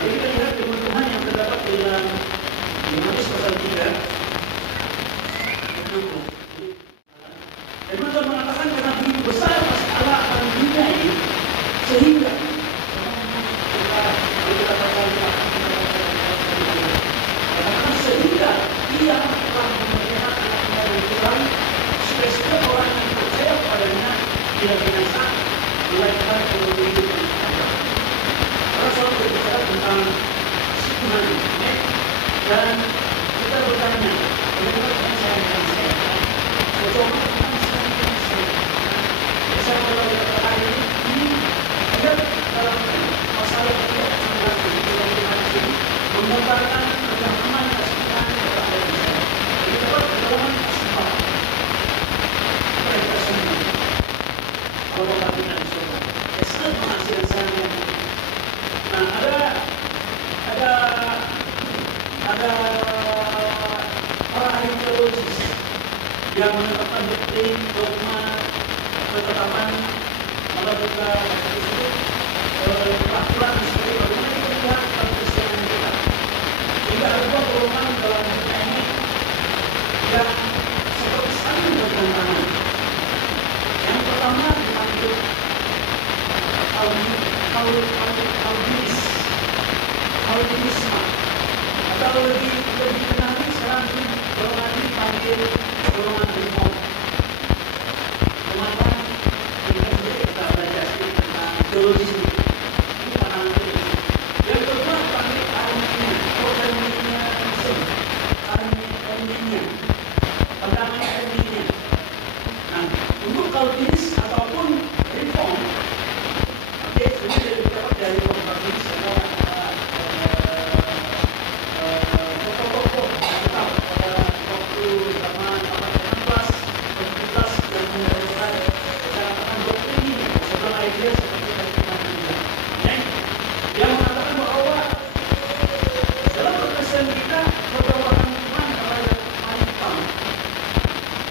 Jadi kita lihat firman Tuhan yang terdapat di dalam Yohanes pasal 3. Firman Tuhan mengatakan karena begitu besar kasih Allah akan dunia ini sehingga sehingga Ia telah memberikan anak-anak yang Tuhan supaya setiap orang yang percaya kepadanya tidak binasa melainkan kehidupan. Karena selalu berbicara tentang si Tuhan, dan kita bertanya, bagaimana Tuhan sayangkan saya? Coba Tuhan sayangkan saya. Saya kalau kata ini ada dalam masalah kita menggambarkan kejahaman kasih Tuhan kepada saya. Jadi dapat kedalaman kasih Allah kepada kita semua. Kalau Bapak kita di surga, sangat mengasihi dan sangat menyayangi. Nah, ada para ahli teologis yang menetapkan doktrin, dogma, ketetapan, melakukan peraturan seperti bagaimana kita melihat dalam Kristianan kita. Sehingga ada dua golongan dalam dunia ini yang seperti saling bertentangan. Yang pertama dipanggil Calvinisme, atau lebih dikenal sekarang golongan ini dipanggil golongan Reform. Teman-teman, kita belajar sedikit tentang teologi ini. Ini pandangan teologi. Yang kedua dipanggil Arminian, Arminian, pandangan Arminian. Nah, untuk Calvinis ataupun Reform, ini dapat dari Calvinis adalah tokoh-tokoh Alkitab pada waktu zaman abad ke-16, ke-17 yang mengajarkan doktrin ini sebagai idea seperti yang kita bilang. Yang mengatakan bahwa dalam perkesian kita pergaulan Tuhan adalah yang paling utama.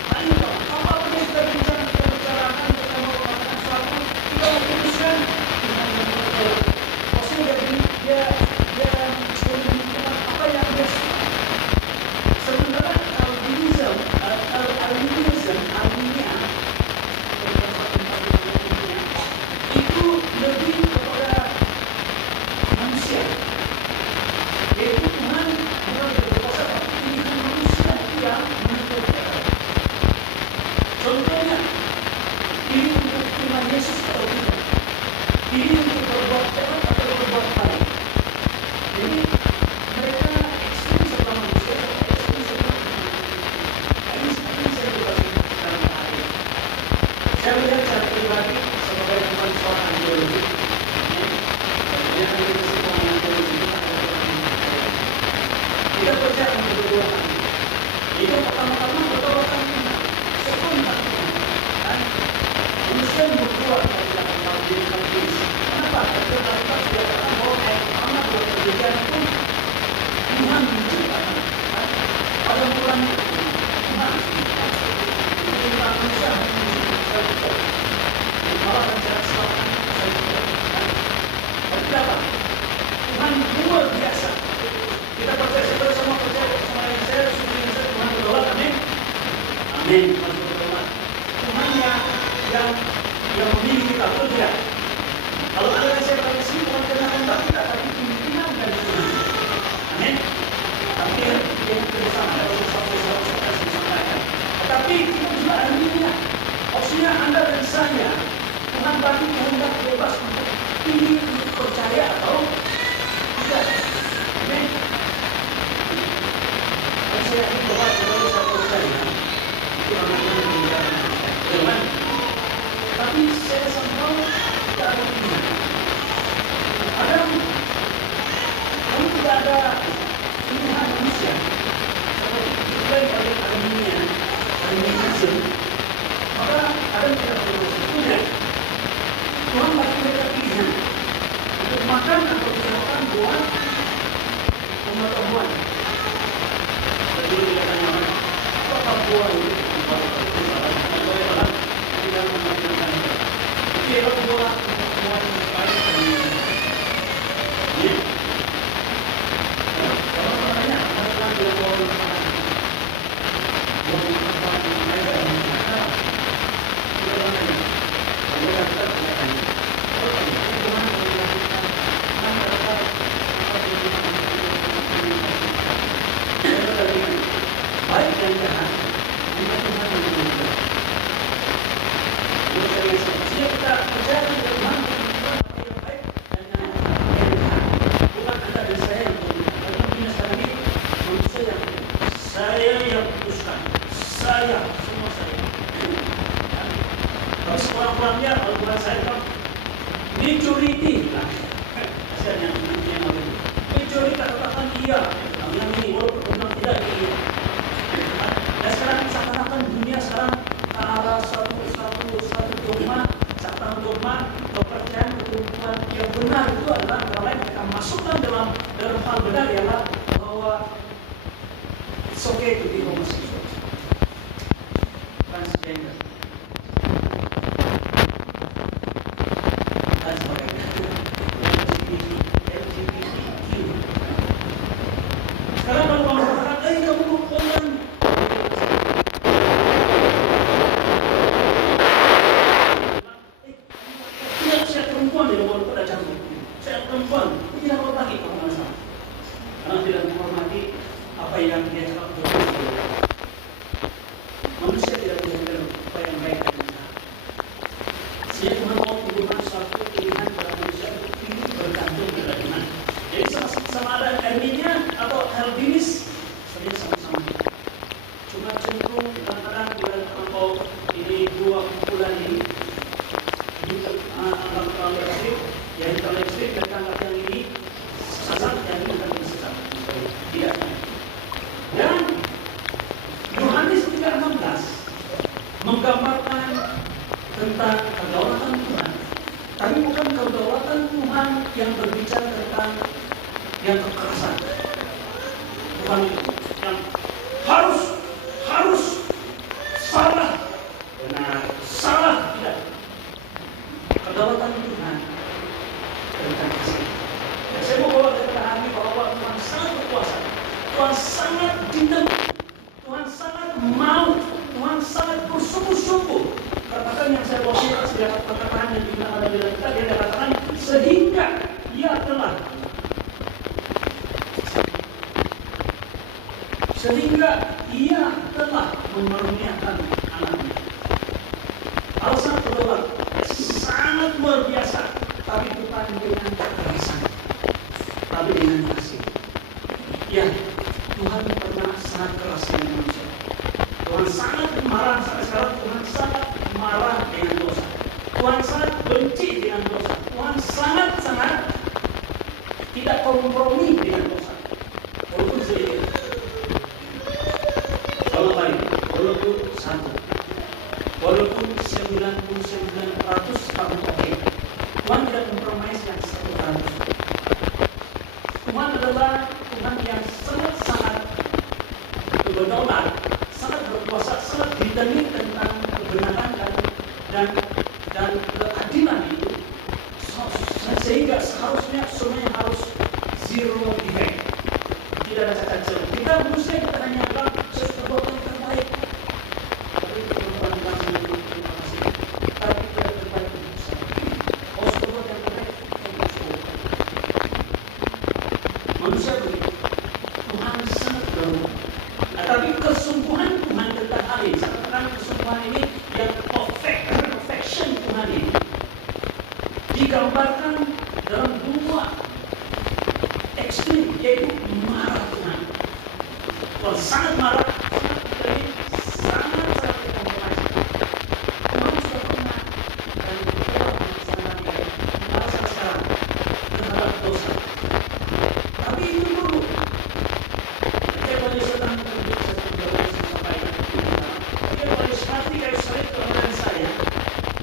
Paling utama. Apapun yang kita bicarakan, kita mau melakukan sesuatu, kita memutuskan maksudnya dia menunjukkan apa yang dia suka. Sementara Arminian itu lebih kepada manusia. Yaitu Tuhan bukan berkuasa, tapi pilihan manusia yang menentukan. Contohnya, pilih untuk iman Yesus atau tidak. Pilih untuk berbuat jahat atau berbuat baik. Jadi mereka ekstrim serta manusia, ekstrim serta ini saya berbagi dalam hal ini. Saya melihat secara pribadi sebagai bukan seorang ideologi. Yang ada di situ dengan ideologi kita percaya dengan kedua hal. Itu pertama-tama bertolak kita sekontak dan manusia berbuat dari dalam diri Calvinis. Kenapa? Karena kita sudah katakan bahwa ayat pertama dalam perjanjian pun Tuhan menciptakan pada Tuhan Tuhan menciptakan manusia menciptakan malah rencana selatan tapi apa? Tuhan luar biasa. Kita percaya sebagai semua percaya sama yang saya sudah Tuhan berdoa, amin. Amin. Tuhan yang memilih kita, betul tidak? Kalau ada yang saya katakan sini bukan karena kehendak kita, tapi pimpinan dari Tuhan. Amin. Tapi yang bersama ada satu disampaikan. Tetapi kita juga Arminian. Maksudnya Anda dan saya, Tuhan bagi kehendak bebas untuk pilih untuk percaya atau tidak. Amin. Dan saya yakin bahwa kalau saya percaya, itu namanya Tuhan. Tapi saya somehow tidak ada pilihan. Kalau tidak ada pilihan manusia, seperti diklaim oleh Arminianism, maka ada tidak perlu. Tuhan bagi mereka pilihan untuk makan atau tidak makan buah pengetahuan. Jadi dia tanya, apa buah itu? Tidak mengatakan. Tapi apa buah pengetahuan yang baik? iya, yang ini walaupun bilang tidak ini. Dan sekarang seakan-akan dunia sekarang ke arah satu dogma kepercayaan ketumbuhan yang benar itu adalah kalau mereka masukkan dalam hal benar ialah bahwa it's okay to be homosexual, transgender, dan sebagainya. LGBTQ. Sekarang kalau kamu katakan, kamu bukan tidak, saya perempuan di luar pada jantung. Saya perempuan, tidak mau lagi kamu masalah. Karena tidak menghormati apa yang dia cakap betul. Manusia tidak bisa bilang apa yang baik dan benar. Sehingga Tuhan mau memberikan suatu pilihan pada manusia untuk hidup bergantung pada Tuhan. Jadi sama ada Erminia atau Helvinis, sebenarnya sama-sama. Cuma cenderung kadang-kadang bila engkau ini dua kumpulan ini alam bersih, yang kalau ekstrim dan tangkap yang ini sesat, yang ini akan sesat. Tidak. Dan Yohanes 3:16 menggambarkan tentang kedaulatan Tuhan, tapi bukan kedaulatan Tuhan yang berbicara tentang yang kekerasan. Bukan itu. Yang harus salah, benar, salah, tidak. Kedaulatan Tuhan tentang kasih. Dan saya mau bawa kepada hari bahwa Tuhan sangat berkuasa, Tuhan sangat dinamis, Tuhan sangat mau, Tuhan sangat bersungguh-sungguh. Katakan yang saya bawa sini perkataan yang digunakan oleh kita, dia katakan sehingga ia telah mengaruniakan anaknya. Alasan kedua sangat luar biasa, tapi bukan dengan kekerasan, tapi dengan kasih. Ya, Tuhan pernah sangat keras dengan manusia. Tuhan sangat marah sampai sekarang. Tuhan sangat marah dengan dosa. Tuhan sangat benci dengan dosa. Tuhan sangat tidak kompromi dengan dosa. Walaupun sedikit, walaupun satu, walaupun 99% kamu oke. Tuhan tidak kompromis yang 100. Tuhan adalah Tuhan yang sangat berdaulat, sangat berkuasa, sangat detail tentang kebenaran dan keadilan itu. Sehingga seharusnya semuanya harus zero defect. Tidak ada cacat celah. Kita manusia kita hanya bilang sesuatu yang terbaik. Tapi itu bukan langsung itu terima kasih. Tapi tidak terbaik untuk saya. Oh, sesuatu yang terbaik untuk saya. Manusia begitu. Tuhan sangat berubah. Nah, tapi kesungguhan Tuhan tentang hal ini, saya katakan kesungguhan ini yang perfection Tuhan ini digambarkan dalam dua ekstrim, yaitu marah Tuhan. Tuhan sangat marah, sangat kompromis. Tuhan sudah pernah dan kita marah sekarang terhadap dosa. Tapi itu dulu. Dia boleh sedang sampai. Dia boleh seperti kayak sering kemudian saya.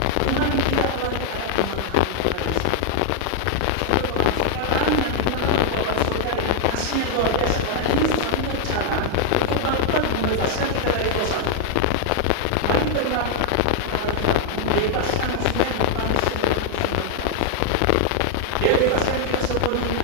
Tuhan tidak boleh ada kemarahan kepada saya. Sekarang yang digunakan oleh saudara yang kasihnya luar biasa. Karena ini satu-satunya cara untuk melakukan membebaskan kita dari dosa. Mari kita membebaskan maksudnya bukan dia bebaskan kita sepenuhnya.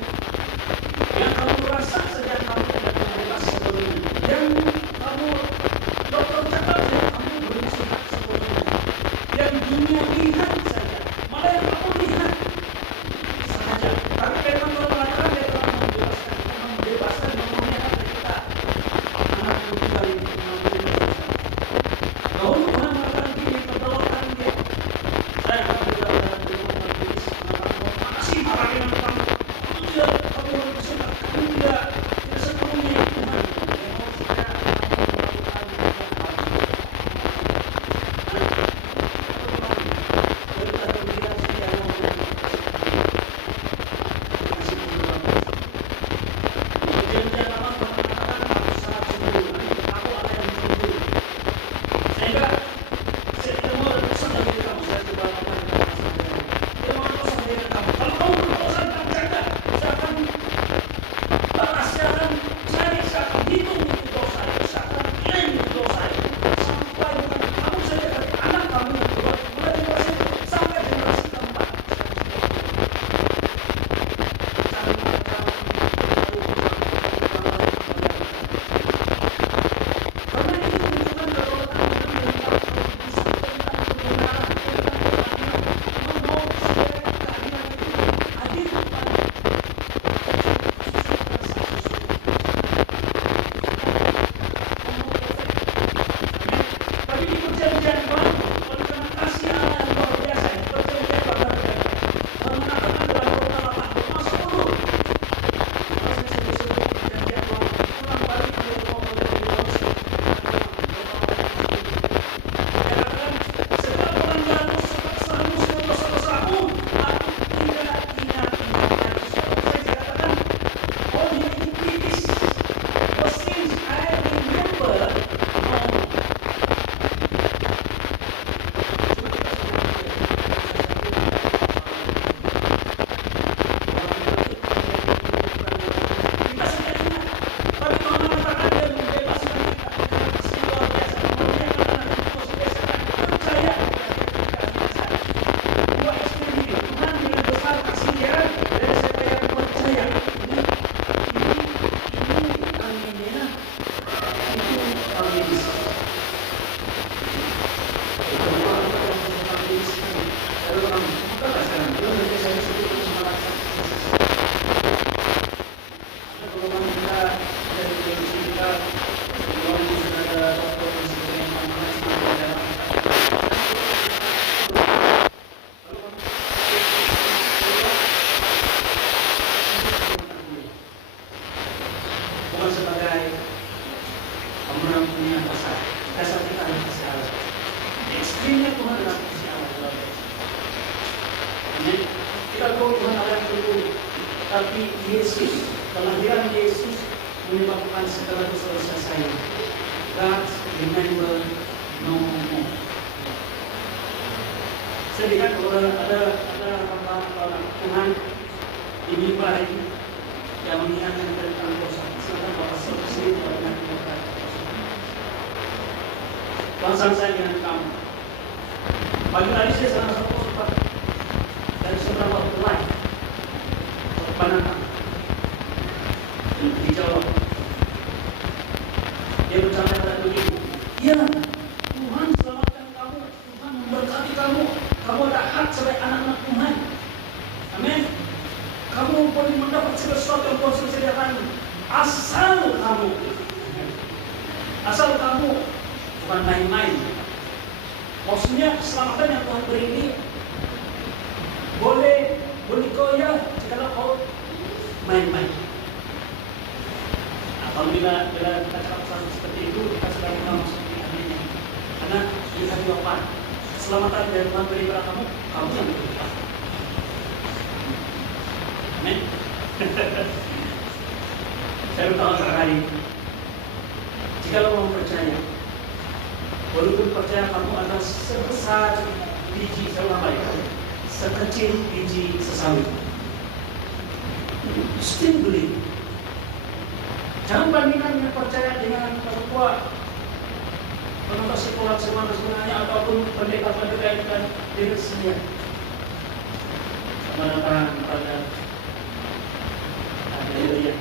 Tapi Yesus, kelahiran Yesus menyebabkan segala dosa selesai. God remember no more. Saya lihat ada hamba Tuhan di mimbar ini yang mengingatkan tentang dosa. Sedangkan Bapak sendiri tidak pernah melakukan dosa. Bangsa saya dengan kamu. Pagi tadi saya salah satu sempat dari seberapa bulan Panama di Jawa. Dia bercanda pada begini, ya Tuhan selamatkan kamu, Tuhan memberkati kamu, kamu ada hak sebagai anak-anak Tuhan. Amin. Kamu boleh mendapat segala sesuatu yang Tuhan sediakan, asal kamu bukan main-main. Maksudnya keselamatan yang Tuhan beri ini boleh goyah jika kau main-main. Apabila kita cakap seperti itu, kita sedang memasuki akhirnya. Karena kita jawaban keselamatan yang Tuhan beri kepada kamu, kamu yang berubah. Amin. Saya bertahan sekali. Jika kamu percaya, walaupun percaya kamu adalah sebesar biji sekecil biji sesawi, still believe. Jangan bandingkan dengan percaya dengan ketua penonton sekolah sebenarnya ataupun pendeta-pendeta dan diri sendiri. Selamat datang pada Haleluya.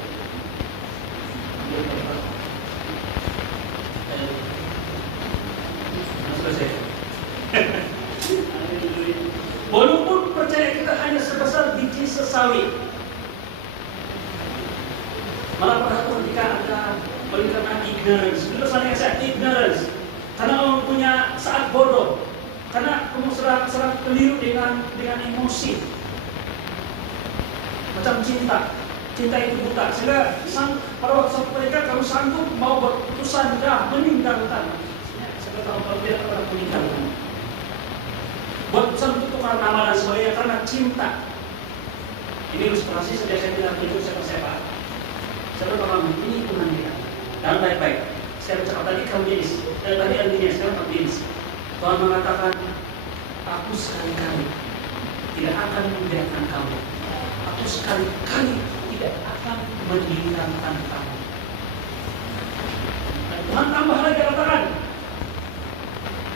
Walaupun percaya kita hanya sebesar biji sesawi, malah perhatian jika Anda karena ignorance, dulu saya ignorance, karena orang punya saat bodoh, karena kamu serang keliru dengan emosi, macam cinta itu buta, sehingga pada waktu mereka kamu sanggup mau berputusan meninggalkan, saya tahu kalau dia pada meninggalkan, buat putusan untuk tukar nama dan sebagainya karena cinta. Ini ilustrasi saya tidak tunjuk siapa-siapa. Saya berkata, ini Tuhan kita. Dan baik-baik. Saya bercakap tadi kamu jenis. Tadi artinya sekarang kamu jenis. Tuhan mengatakan, aku sekali-kali tidak akan membiarkan kamu. Aku sekali-kali tidak akan meninggalkan kamu. Dan Tuhan tambah lagi katakan,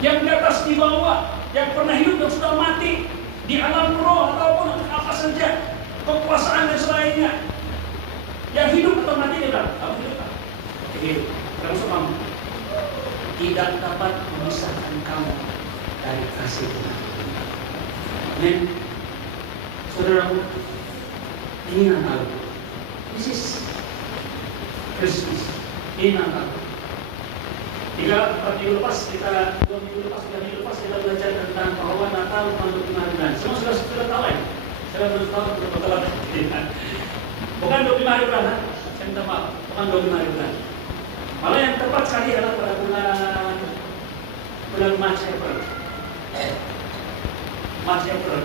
yang di atas di bawah, yang pernah hidup dan sudah mati di alam roh ataupun untuk apa saja, kekuasaan dan sebagainya. Yang hidup atau mati dia bilang, kamu hidup kan? Oke, hidup. Termasuk kamu. Tidak dapat memisahkan kamu dari kasih Tuhan. Amin. Saudaraku, ini Natal. This is Christmas. Ini Natal. 2 minggu lepas kita belajar tentang bahwa Natal menurut iman. Semua sudah tahu ya? Saya belum tahu betul-betul. Bukan 25 hari bulan, saya minta maaf, bukan 25 hari bulan. Malah yang tepat sekali adalah pada bulan Maret April.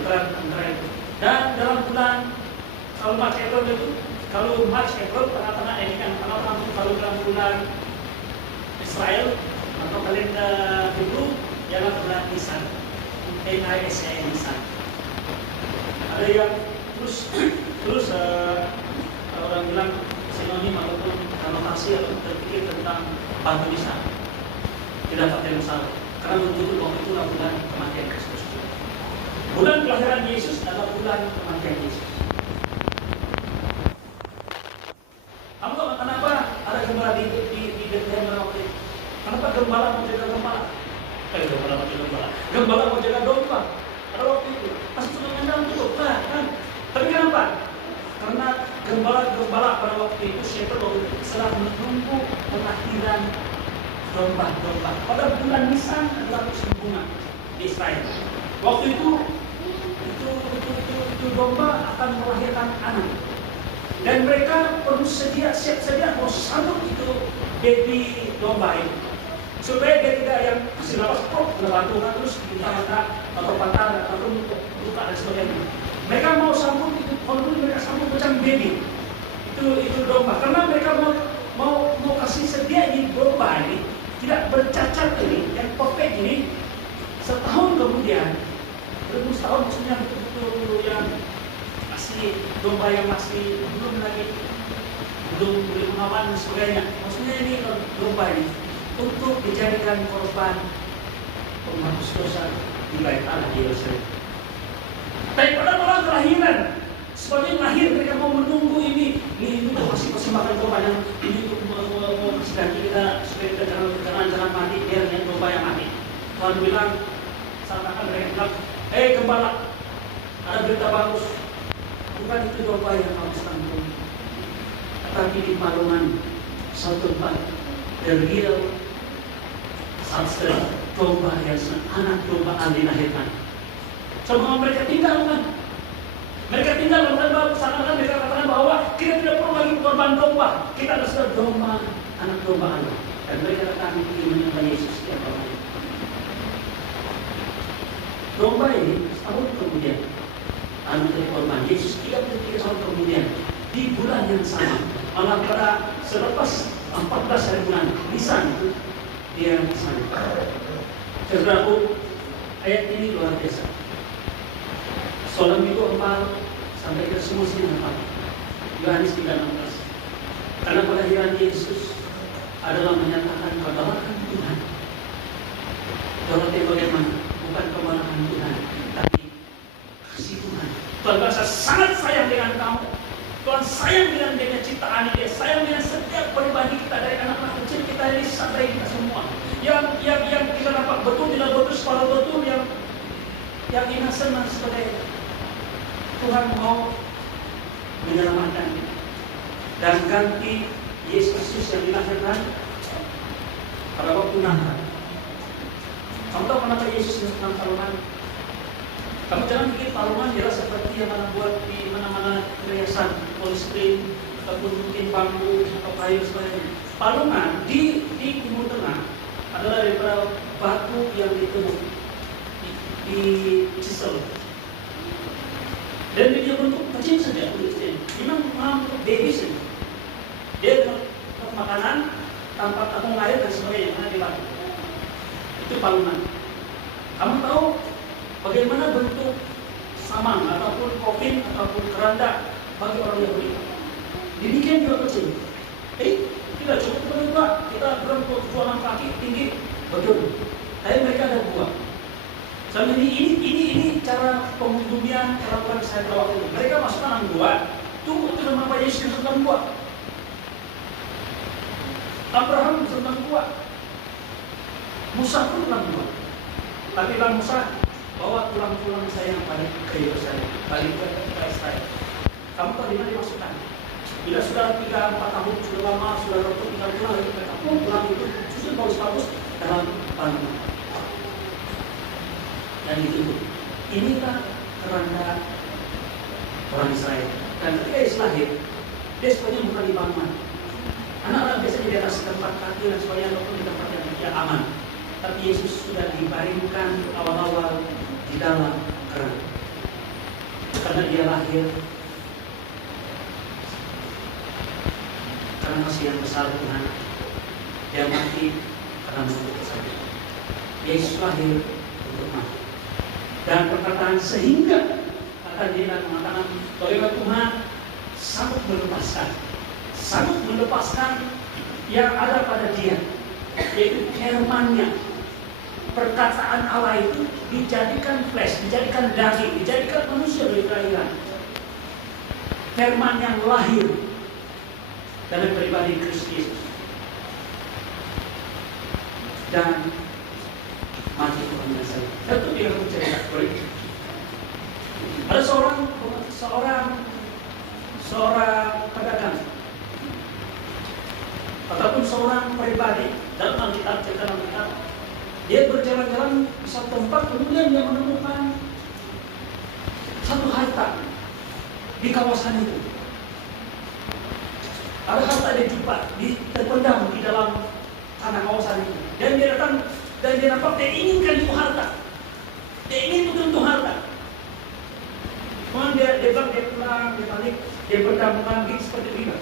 Terakhir. Dan dalam bulan, kalau Maret April itu, kalau Maret April tengah-tengah ini kan, kalau dalam bulan Israel atau kalender Hebrew ialah bulan Nisan, Nisan. Ada yang terus orang bilang sinonim ataupun anotasi atau terpikir tentang batu nisan. Tidak pakai masalah, karena menunjukkan bahwa itulah bulan kematian Kristus. Bulan kelahiran Yesus adalah bulan kematian Yesus. Kamu tahu kenapa ada gembala di Bethlehem waktu itu? Kenapa gembala mau jaga gembala? Gembala mau jaga domba. Pada waktu itu pasti sudah mendalam tutup, kan? Tapi kenapa? Karena gembala pada waktu itu shepherd waktu itu sedang menunggu kelahiran domba-domba. Pada bulan Nisan adalah musim bunga di Israel. Waktu itu domba akan melahirkan anak. Dan mereka perlu siap sedia mau sambut itu baby domba itu. Supaya dia tidak yang hasil lapas kena batu terus kita atau patah atau luka dan sebagainya. Mereka mau sambut itu walaupun mereka sama macam baby. Itu domba. Karena mereka mau kasih sedia ini domba ini tidak bercacat ini, yang perfect ini. Setahun kemudian, belum setahun maksudnya betul-betul yang masih domba yang masih belum mengawan dan sebagainya. Maksudnya ini domba ini untuk dijadikan korban penghapus dosa di bait Allah di Yerusalem. Daripada orang kelahiran, sebagian lahir mereka mau menunggu ini udah masih makan domba yang ini untuk kasih ganti kita supaya kita jangan mati, biar yang domba yang mati. Tuhan bilang, seakan mereka bilang, gembala, ada berita bagus. Bukan itu domba yang kamu sanggup, tetapi di palungan satu tempat, the real substance domba yang anak domba Allah dilahirkan. Semua mereka tinggalkan. Mereka tinggal dan seakan-akan mereka katakan bahwa kita tidak perlu lagi korban domba, kita adalah sudah domba, anak domba Allah. Dan mereka katakan ingin menyembah Yesus setiap hari. Domba ini setahun kemudian anak dari korban Yesus 33 tahun kemudian di bulan yang sama, malah pada selepas 14 hari bulan Nisan itu dia salib. Saudaraku, ayat ini luar biasa. Soal minggu 4 sampai ke semua sini 4. Yohanes 3:16. Karena kelahiran Yesus adalah menyatakan kedaulatan Tuhan. Daulatnya bagaimana? Bukan kemarahan Tuhan, tapi kasih Tuhan. Tuhan merasa sangat sayang dengan kamu. Tuhan sayang dengan ciptaan Dia, sayang dengan setiap pribadi kita dari anak-anak kecil kita ini sampai kita semua. Yang kita dapat betul tidak betul, separuh betul yang innocent dan sebagainya. Tuhan mau menyelamatkan dan ganti Yesus Kristus yang dilahirkan pada waktu Natal. Kamu tahu kenapa Yesus dilahirkan palungan? Kamu jangan pikir palungan jelas seperti yang mana buat di mana-mana perhiasan, polistin ataupun mungkin bambu atau kayu sebagainya. Palungan di Timur Tengah adalah daripada batu yang ditemuk di chisel. Dan dia bentuk kecil saja kulitnya. Memang untuk baby saja. Dia untuk makanan tanpa tabung air dan sebagainya karena di batu. Itu palungan. Kamu tahu bagaimana bentuk samang ataupun koffin ataupun keranda bagi orang Yahudi? Demikian juga kecil. Tidak cukup berdua. Kita berbentuk jualan kaki tinggi betul. Tapi mereka ada buah. Sama ini cara pembunuhan perlakuan saya waktu itu. Mereka masukkan buah. Tunggu itu nama Yesus tentang buah. Abraham tentang buah. Musa pun tentang buah. Tapi Bang Musa bawa tulang-tulang saya yang balik ke Yerusalem, balik ke Israel. Kamu tahu di mana dimasukkan? Bila sudah 3-4 tahun sudah lama sudah rotok tinggal tulang lagi mereka pun tulang itu justru bagus-bagus dalam palungan. Dan itu inilah keranda orang Israel. Dan ketika Yesus lahir, dia sebenarnya bukan di palungan. Anak-anak biasanya di atas tempat kaki dan sebagainya ataupun di tempat yang dia aman. Tapi Yesus sudah dibaringkan awal-awal di dalam keranda. Karena dia lahir karena kasih yang besar Tuhan. Dia mati karena menurut kesayangan. Yesus lahir untuk mati. Dan perkataan sehingga kata dia mengatakan bagaimana Tuhan sanggup melepaskan yang ada pada dia, yaitu firman-Nya. Perkataan Allah itu dijadikan flesh, dijadikan daging, dijadikan manusia dari kelahiran. Firman yang lahir dalam pribadi Kristus Yesus dan mati Tuhan yang saya. Tentu dia bercerita. Ada seorang pedagang ataupun seorang pribadi dalam Alkitab, dia berjalan-jalan di satu tempat, kemudian dia menemukan satu harta di kawasan itu. Ada harta terpendam di dalam tanah kawasan itu. Dan dia datang dan dia nampak dia inginkan itu harta. Dia ingin untuk harta. Kemudian dia bilang, dia pulang, dia balik, dia berdampingan gitu seperti ini.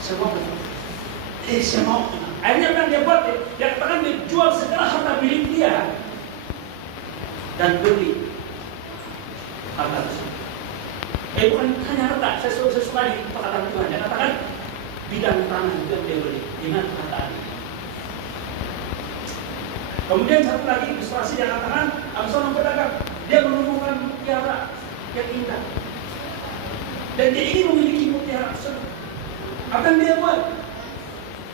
Saya mau. Akhirnya kan dia buat, dia katakan dia jual segala harta milik dia dan beli harta tersebut. Bukan hanya harta, saya suka di perkataan Tuhan. Dia katakan bidang tanah itu yang dia beli dengan perkataan. Kemudian satu lagi ilustrasi dia katakan, seorang pedagang, dia menemukan mutiara yang indah dan dia ingin memiliki mutiara tersebut. Apa yang dia buat?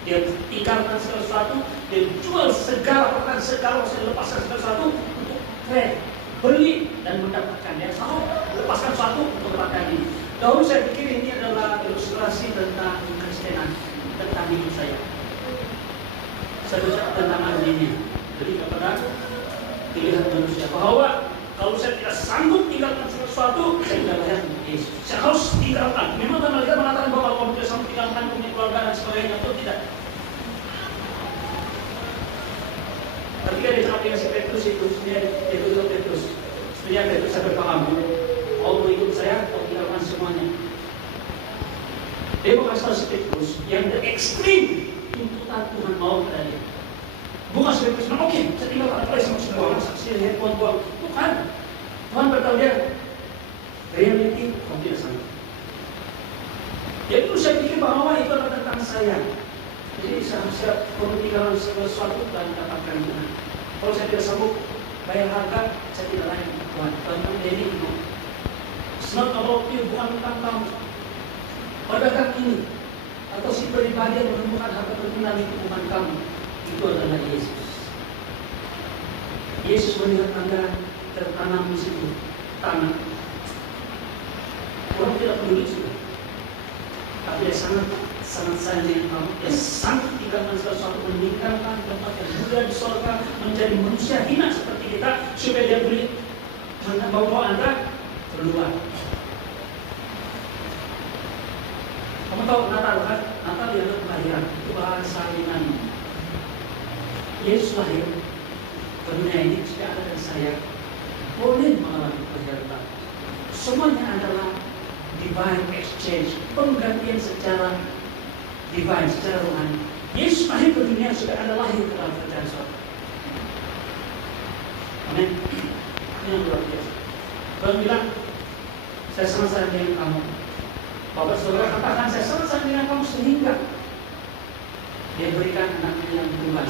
Dia tinggalkan segala sesuatu, dia jual segala saya lepaskan segala sesuatu untuk trade, beli dan mendapatkan. Dia mau lepaskan sesuatu untuk mendapatkan ini. Dahulu saya pikir ini adalah ilustrasi tentang Kristenan, tentang hidup saya. Saya bicara tentang artinya. Jadi kepada pilihan manusia bahwa kalau saya tidak sanggup tinggalkan sesuatu, saya tidak layak untuk Yesus. Saya harus tinggalkan. Memang mereka mengatakan bahwa kalau tidak sanggup tinggalkan punya keluarga dan sebagainya, atau tidak. Ketika dia aplikasi Petrus itu, dia tutup Petrus. Sebenarnya Petrus saya berpaham. Mau ikut saya, mau tinggalkan semuanya. Dia mau kasih tahu Petrus yang ekstrim tuntutan Tuhan mau kepada dia. Bukan sebagai Kristen, oke, saya tinggalkan apa yang semua orang saksi, lihat buang-buang. Bukan. Tuhan beritahu dia, reality, kamu tidak sanggup. Jadi itu saya pikir bahwa itu adalah tentang saya. Jadi saya perlu tinggalkan sesuatu dan dapatkan Tuhan. Kalau saya tidak sanggup bayar harga, saya tidak layak untuk Tuhan. Tuhan ini no. It's not about you, bukan tentang kamu. Pedagang ini atau si pribadi yang menemukan harta tertinggal itu bukan kamu. Itu adalah Yesus. Yesus melihat Anda tertanam di situ tanah. Orang tidak peduli juga. Tapi dia sangat sayang dengan kamu. Dia sangat tinggalkan sesuatu, meninggalkan tempat yang mulia di surga, menjadi manusia hina seperti kita, supaya dia boleh membawa Anda keluar. Kamu tahu Natal kan? Natal adalah kelahiran. Itu bahasa Yunani. Yesus lahir ke dunia ini tidak ada dari saya boleh mengalami kelahiran. Semuanya adalah divine exchange, penggantian secara divine, secara rohani. Yesus lahir ke dunia sudah ada lahir ke dalam kerajaan surga. Amin. Ini yang luar biasa. Tuhan bilang, saya sangat sayang dengan kamu. Bapak saudara katakan, saya sangat sayang dengan kamu sehingga dia berikan anaknya yang tunggal.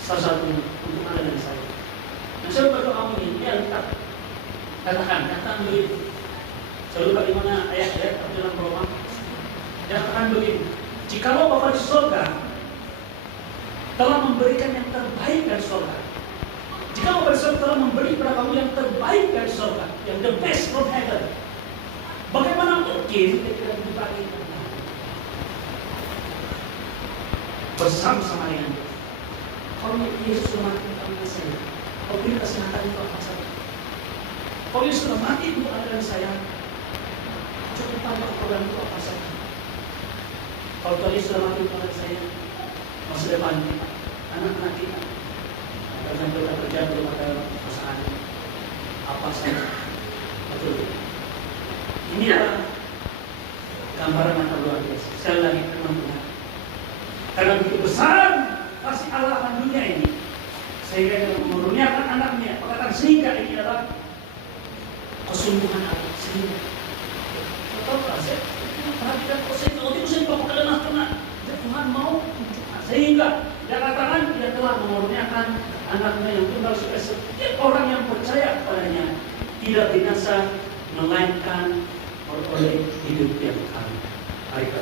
Salah satu untuk Anda dan saya. Nah, saya berdoa kamu ini Alkitab katakan begini. Saya lupa di mana ayat dalam Roma. Dia katakan begini. Jikalau Bapa di surga telah memberikan yang terbaik dari surga, jika Bapa di surga telah memberi kepada kamu yang terbaik dari surga, yang the best from heaven, bagaimana mungkin kita tidak dibagi bersama-sama dengan dia? Kalau Yesus sudah mati untuk Anda saya, kalau beri kesehatan itu apa saja. Kalau Yesus sudah mati untuk Anda dan saya, cukup tanya program itu apa saja. Kalau Tuhan Yesus sudah mati untuk Anda saya, masa depan kita, anak-anak kita, akan kita terjadi pada pasangan apa saja. Betul. Ini adalah gambaran yang luar biasa. Sekali lagi firman Tuhan. Karena begitu besar kasih Allah akan dunia ini, sehingga dia menurunkan anaknya. Perkataan sehingga ini adalah kesungguhan Allah. Sehingga betul-betul saya perhatikan waktu itu saya bawa ke dalam karena Tuhan mau tunjukkan. Sehingga dia katakan dia telah menurunkan anaknya yang tunggal supaya setiap orang yang percaya kepadanya tidak binasa, melainkan oleh hidup yang kekal. Mari kita